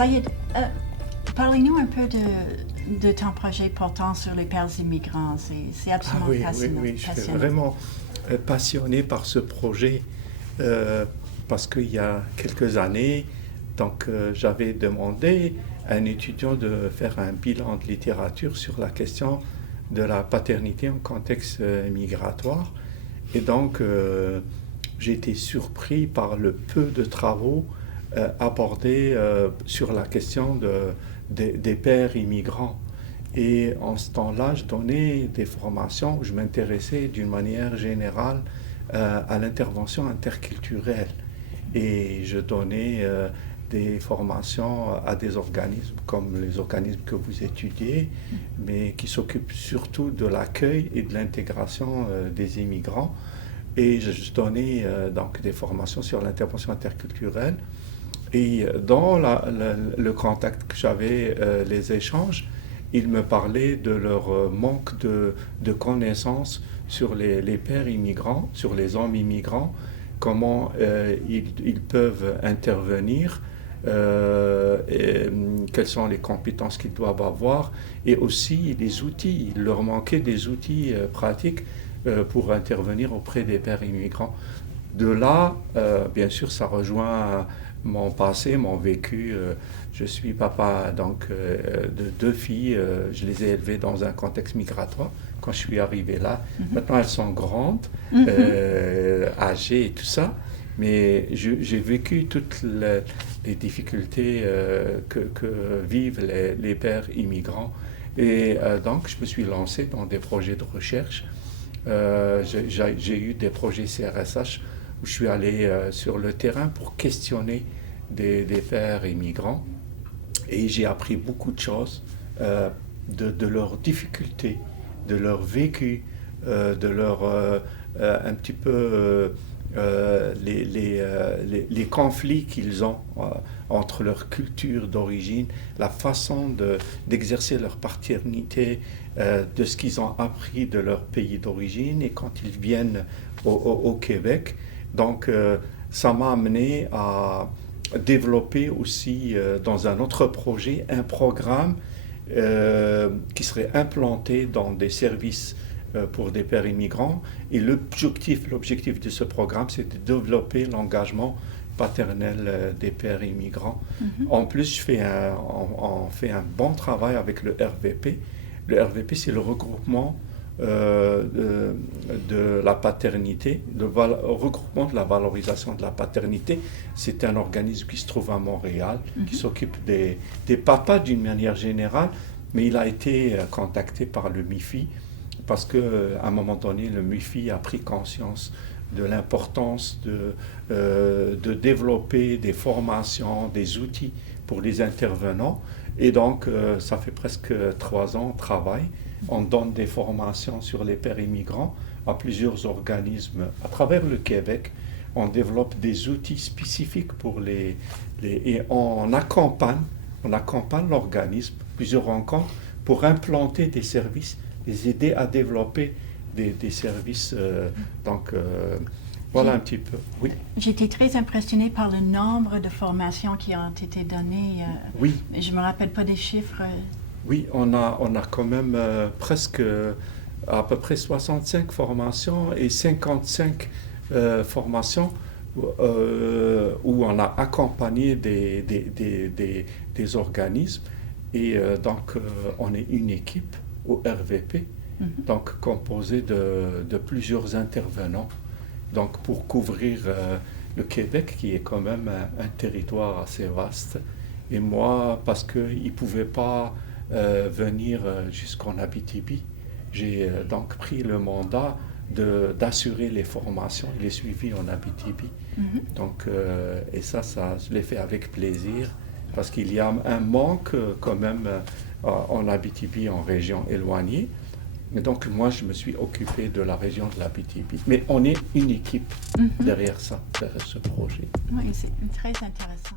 Saïd, parlez-nous un peu de ton projet portant sur les pères immigrants. C'est absolument passionnant. Oui, je suis vraiment passionné par ce projet parce qu'il y a quelques années, j'avais demandé à un étudiant de faire un bilan de littérature sur la question de la paternité en contexte migratoire. Et donc, j'ai été surpris par le peu de travaux abordés sur la question des pères immigrants. Et en ce temps-là, je donnais des formations où je m'intéressais d'une manière générale à l'intervention interculturelle. Et je donnais des formations à des organismes comme les organismes que vous étudiez, mais qui s'occupent surtout de l'accueil et de l'intégration des immigrants. Et je donnais donc des formations sur l'intervention interculturelle. Et dans le contact que j'avais, les échanges, ils me parlaient de leur manque de connaissances sur les pères immigrants, sur les hommes immigrants, comment ils peuvent intervenir, quelles sont les compétences qu'ils doivent avoir, et aussi les outils. Il leur manquait des outils pratiques pour intervenir auprès des pères immigrants. De là, bien sûr, ça rejoint mon passé, mon vécu. Je suis papa de 2 filles. Je les ai élevées dans un contexte migratoire quand je suis arrivé là. Maintenant, elles sont grandes, âgées et tout ça. Mais j'ai vécu toutes les difficultés que vivent les pères immigrants. Et donc, je me suis lancé dans des projets de recherche. J'ai eu des projets CRSH où je suis allé sur le terrain pour questionner des pères immigrants. Et j'ai appris beaucoup de choses de leurs difficultés, de leur vécu, de leur un petit peu les conflits qu'ils ont entre leur culture d'origine, la façon d'exercer leur paternité, de ce qu'ils ont appris de leur pays d'origine et quand ils viennent au Québec. Donc, ça m'a amené à développer aussi dans un autre projet un programme qui serait implanté dans des services pour des pères immigrants. Et l'objectif de ce programme, c'est de développer l'engagement paternel des pères immigrants. En plus, on fait un bon travail avec le RVP. Le RVP, c'est le regroupement de la paternité, le regroupement de la valorisation de la paternité. C'est un organisme qui se trouve à Montréal, qui s'occupe des papas d'une manière générale, mais il a été contacté par le MIFI parce qu'à un moment donné, le MIFI a pris conscience de l'importance de développer des formations, des outils pour les intervenants. Et donc, ça fait presque 3 ans, on travaille. On donne des formations sur les pères immigrants à plusieurs organismes à travers le Québec. On développe des outils spécifiques pour et on accompagne l'organisme, plusieurs rencontres, pour implanter des services, les aider à développer des services. Voilà un petit peu. Oui. J'étais très impressionnée par le nombre de formations qui ont été données. Oui. Je ne me rappelle pas des chiffres. Oui, on a quand même presque à peu près 65 formations et 55 formations où on a accompagné des organismes. Et donc, on est une équipe au RVP, donc composée de plusieurs intervenants. Donc, pour couvrir le Québec, qui est quand même un territoire assez vaste. Et moi, parce qu'ils ne pouvaient pas venir jusqu'en Abitibi, j'ai donc pris le mandat d'assurer les formations et les suivis en Abitibi. Donc, et ça, je l'ai fait avec plaisir, parce qu'il y a un manque quand même en Abitibi, en région éloignée. Et donc, moi, je me suis occupé de la région de l'Abitibi. Mais on est une équipe derrière ce projet. Oui, c'est très intéressant.